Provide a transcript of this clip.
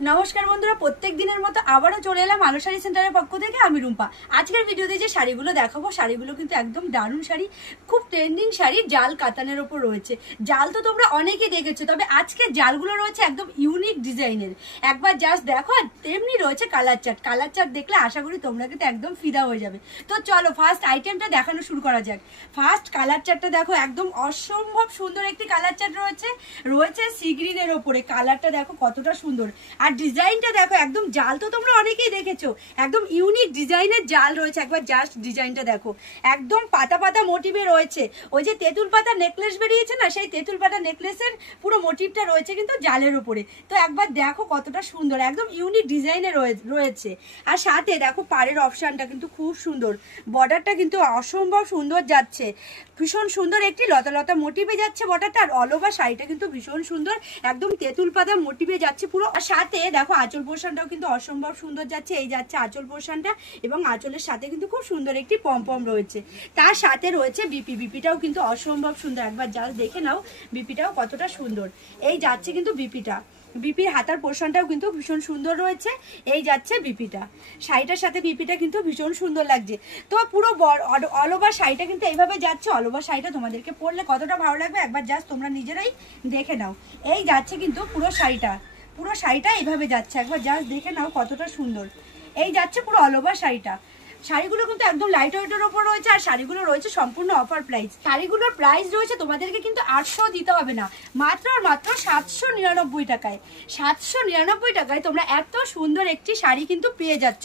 নমস্কার বন্ধুরা, প্রত্যেক দিনের মতো আবারও চলে এলাম আলো শাড়ি সেন্টারের পক্ষ থেকে। আমি রুম্পা। আজকের ভিডিওতে যে শাড়িগুলো দেখাবো, শাড়িগুলো কিন্তু একদম দারুণ শাড়ি, খুব ট্রেন্ডিং শাড়ি, জাল কাতানের ওপর রয়েছে। জাল তো তোমরা অনেকেই দেখেছো, তবে আজকে জালগুলো রয়েছে একদম ইউনিক ডিজাইনের। একবার জাস্ট দেখো, আর তেমনি রয়েছে কালার চার্ট। কালার চার্ট দেখলে আশা করি তোমরা কিন্তু একদম ফিদা হয়ে যাবে। তো চলো ফার্স্ট আইটেমটা দেখানো শুরু করা যাক। ফার্স্ট কালার চার্টটা দেখো, একদম অসম্ভব সুন্দর একটি কালার চার্ট রয়েছে সি গ্রিনের ওপরে। কালারটা দেখো কতটা সুন্দর, আর ডিজাইনটা দেখো একদম জাল তো তোমরা অনেকেই দেখেছো, একদম ইউনিক ডিজাইনের জাল রয়েছে। একবার জাস্ট ডিজাইনটা দেখো, একদম পাতা পাতা মোটিভে রয়েছে। ওই যে তেঁতুল পাতা নেকলেস বেরিয়েছে না, সেই তেঁতুল পাতা নেকলেসের পুরো মোটিভটা রয়েছে কিন্তু জালের উপরে। তো একবার দেখো কতটা সুন্দর, একদম ইউনিক ডিজাইনে রয়েছে। আর সাথে দেখো পাড়ের অপশানটা কিন্তু খুব সুন্দর, বর্ডারটা কিন্তু অসম্ভব সুন্দর যাচ্ছে, ভীষণ সুন্দর একটি লতা লতা মোটিভে যাচ্ছে বর্ডারটা। আর অল ওভার শাড়িটা কিন্তু ভীষণ সুন্দর, একদম তেঁতুল পাতা মোটিভে যাচ্ছে পুরো। আর সাথে দেখো আঁচল পোর্শনটাও কিন্তু অসম্ভব সুন্দর যাচ্ছে, এই যাচ্ছে আঁচল পোর্শনটা, এবং আঁচলের সাথে কিন্তু খুব সুন্দর একটি পম রয়েছে। তার সাথে রয়েছে বিপিটাও কিন্তু অসম্ভব সুন্দর। একবার জাস্ট দেখে নাও বিপিটাও কতটা সুন্দর। এই যাচ্ছে কিন্তু বিপির হাতার পোর্শনটাও কিন্তু ভীষণ সুন্দর রয়েছে, এই যাচ্ছে বিপিটা। শাড়িটার সাথে বিপিটা কিন্তু ভীষণ সুন্দর লাগছে। তো পুরো অল ওভার শাড়িটা কিন্তু এইভাবে যাচ্ছে। অল ওভার শাড়িটা তোমাদেরকে পরলে কতটা ভালো লাগবে একবার জাস্ট তোমরা নিজেরাই দেখে নাও। এই যাচ্ছে কিন্তু পুরো শাড়িটা এইভাবে যাচ্ছে, একবার জাস্ট দেখে নাও কতটা সুন্দর। এই যাচ্ছে পুরো অল ওভার শাড়িটা। শাড়িগুলো কিন্তু একদম লাইট ওয়েটের ওপর রয়েছে, আর শাড়িগুলো রয়েছে সম্পূর্ণ অফার প্রাইস। শাড়িগুলোর প্রাইস রয়েছে তোমাদেরকে কিন্তু 800 দিতে হবে না, মাত্র আর মাত্র 799 টাকায়। 799 টাকায় তোমরা এত সুন্দর একটি শাড়ি কিন্তু পেয়ে যাচ্ছ।